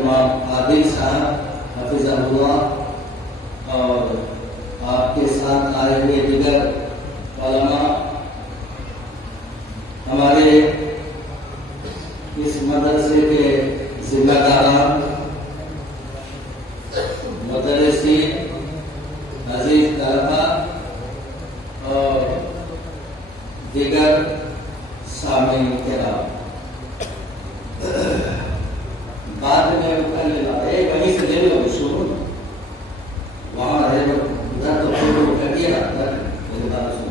امام عادل صاحب حفظہ اللہ اور آپ کے ساتھ آئے ہوئے دیگر علماء، ہمارے اس مدرسے کے ذمہ داران، مدرسین، عزیز طلباء اور دیگر سامعین کرام، بعد میں وہیں سے لے لو شروع وہاں رہے ادھر تو کر دیا میرے بات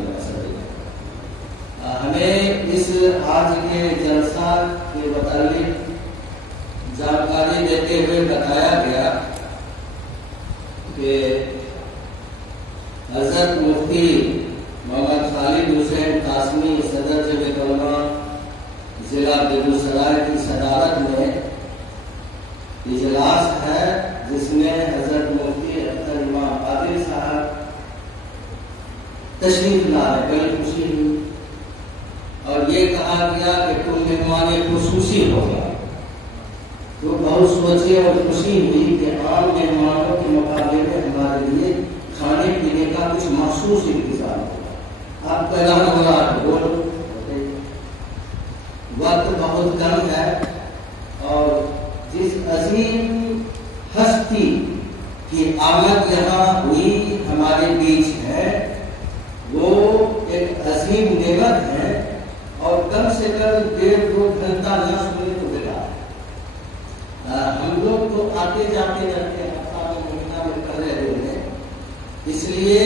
ہمیں اس آج کے جلسہ کے متعلق جانکاری دیتے ہوئے بتایا گیا کہ حضرت مفتی محمد خالد حسین قاسمی صدر جمعیت علماء ضلع بیگوسرائے کی صدارت میں اجلاس ہے، جس میں حضرت مفتی امام عادل صاحب تشریف لائے، بڑی خوشی ہوئی اور یہ کہا گیا کہ تم مہمان خصوصی ہوگا، تو بہت سوچی اور خوشی ہوئی کہ عام مہمانوں کے مقابلے میں ہمارے لیے کھانے پینے کا کچھ مخصوص انتظام ہوگا۔ آپ پیدا ہو رہا ہے، بولو، وقت بہت کم ہے اور جس عظیم ہستی کی آمد یہاں ہوئی ہمارے بیچ ہے، وہ ایک عظیم نعمت ہے اور کم سے کم 1.5-2 گھنٹہ نہ سننے کو ملا ہے۔ ہم لوگ تو آتے جاتے رہتے ہیں، ہفتہ میں مہینہ میں کر رہے ہیں، اس لیے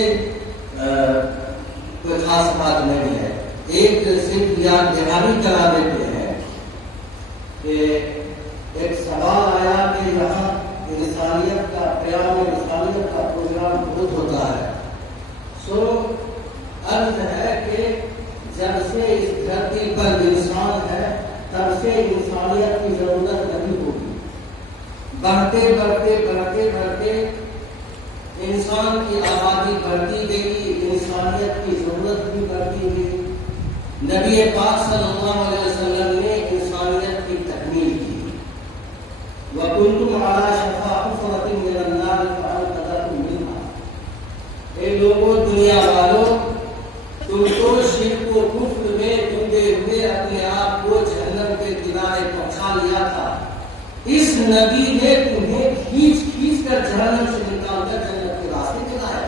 کوئی خاص بات نہیں ہے۔ ایک صرف یاد دہانی کرا دیتے ہیں کہ ایک سوال آیا کہ یہاں انسانیت کا قیام انسانیت کا پروگرام بہت ہوتا ہے، سو عرض ہے کہ جب سے اس دھرتی پر انسان ہے تب سے انسانیت کی ضرورت نہیں ہوگی، بڑھتے بڑھتے بڑھتے بڑھتے انسان کی آبادی بڑھتی گئی، انسانیت کی ضرورت بھی بڑھتی گئی۔ نبی پاک صلی اللہ علیہ وسلم نے انسانیت کی تکمیل کی، وَكُنْتُمْ عَلَىٰ شَفَا حُفْرَةٍ مِّنَ النَّارِ فَأَنْقَذَكُم مِّنْهَا۔ اے لوگوں، دنیا والوں، تم تو شرک و کفر میں ڈوبے ہوئے اپنے آپ کو جہنم کے کنارے پہنچا لیا تھا، اس نبی نے تمہیں کھینچ کھینچ کر جہنم سے نکال کر جنت کے راستے چلایا۔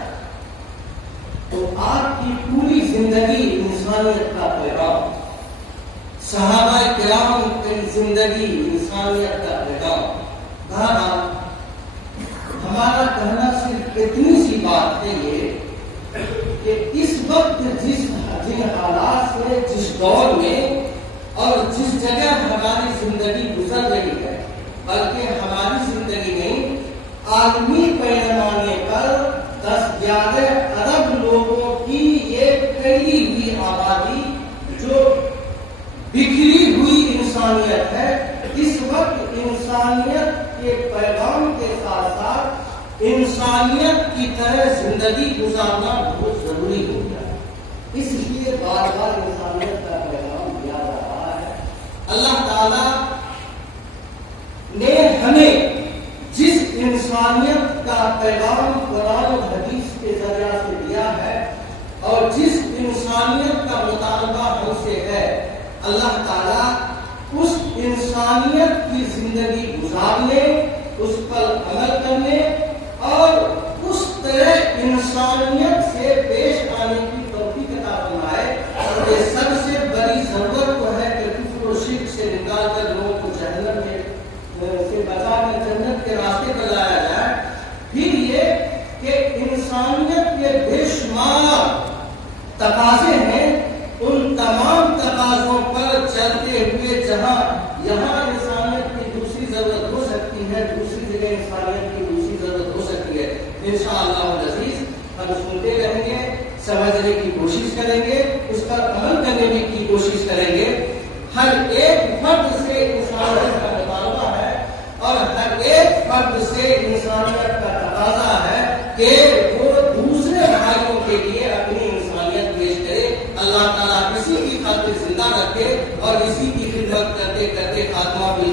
تو آپ کی پوری زندگی انسانیت کا پیغام، صحابہ کرام کی زندگی انسانیت کا پیغام۔ بہرحال ہمارا کہنا صرف اتنی سی بات ہے یہ کہ اس وقت جن حالات سے، جس دور میں اور جس جگہ ہماری زندگی گزر رہی ہے، بلکہ ہماری زندگی نہیں، عالمی پیمانے پر 10-11 ارب لوگوں کی ایک پھیلی ہوئی آبادی جو بکھری ہوئی انسانیت ہے، اس وقت انسانیت کے پیغام کے ساتھ ساتھ انسانیت کی طرح زندگی گزارنا بہت ضروری ہو گیا ہے۔ اس لیے بار بار انسانیت کا پیغام دیا جا رہا ہے۔ اللہ تعالی نے ہمیں جس انسانیت کا پیغام قرآن و حدیث کے ذریعہ سے دیا ہے اور جس انسانیت کا مطالبہ ہم سے ہے، اللہ تعالیٰ اس انسانیت کی زندگی گزارنے، اس پر عمل کرنے اور اس طرح انسانیت سے پیش آنے کی توفیق عطا فرمائے۔ یہ سب سے بڑی ضرورت تو ہے کہ کفر و شرک سے نکال کر لوگوں کو جہنم میں سے بچا کر جنت کے راستے پر لایا جائے۔ پھر یہ کہ انسانیت کے بے شمار تقاضے ہیں، ان تمام تقاضوں پر چلتے ہوئے جہاں یہاں انسانیت کی دوسری ضرورت ہو سکتی ہے، دوسری جگہ انسانیت کی دوسری ضرورت ہو سکتی ہے، انشاءاللہ العزیز ہم سنتے رہیں گے، سمجھنے کی کوشش کریں گے، اس پر عمل کرنے کی کوشش کریں گے۔ ہر ایک فرد سے انسانیت کا مطالبہ ہے اور ہر ایک فرد سے انسانیت کا تقاضا ہے کہ وہ دوسرے بھائیوں کے لیے اپنی انسانیت پیش کرے۔ اللہ تعالیٰ کسی کی خاطر زندہ رکھے اور اسی کی خدمت کرتے کرتے خاتمہ بھی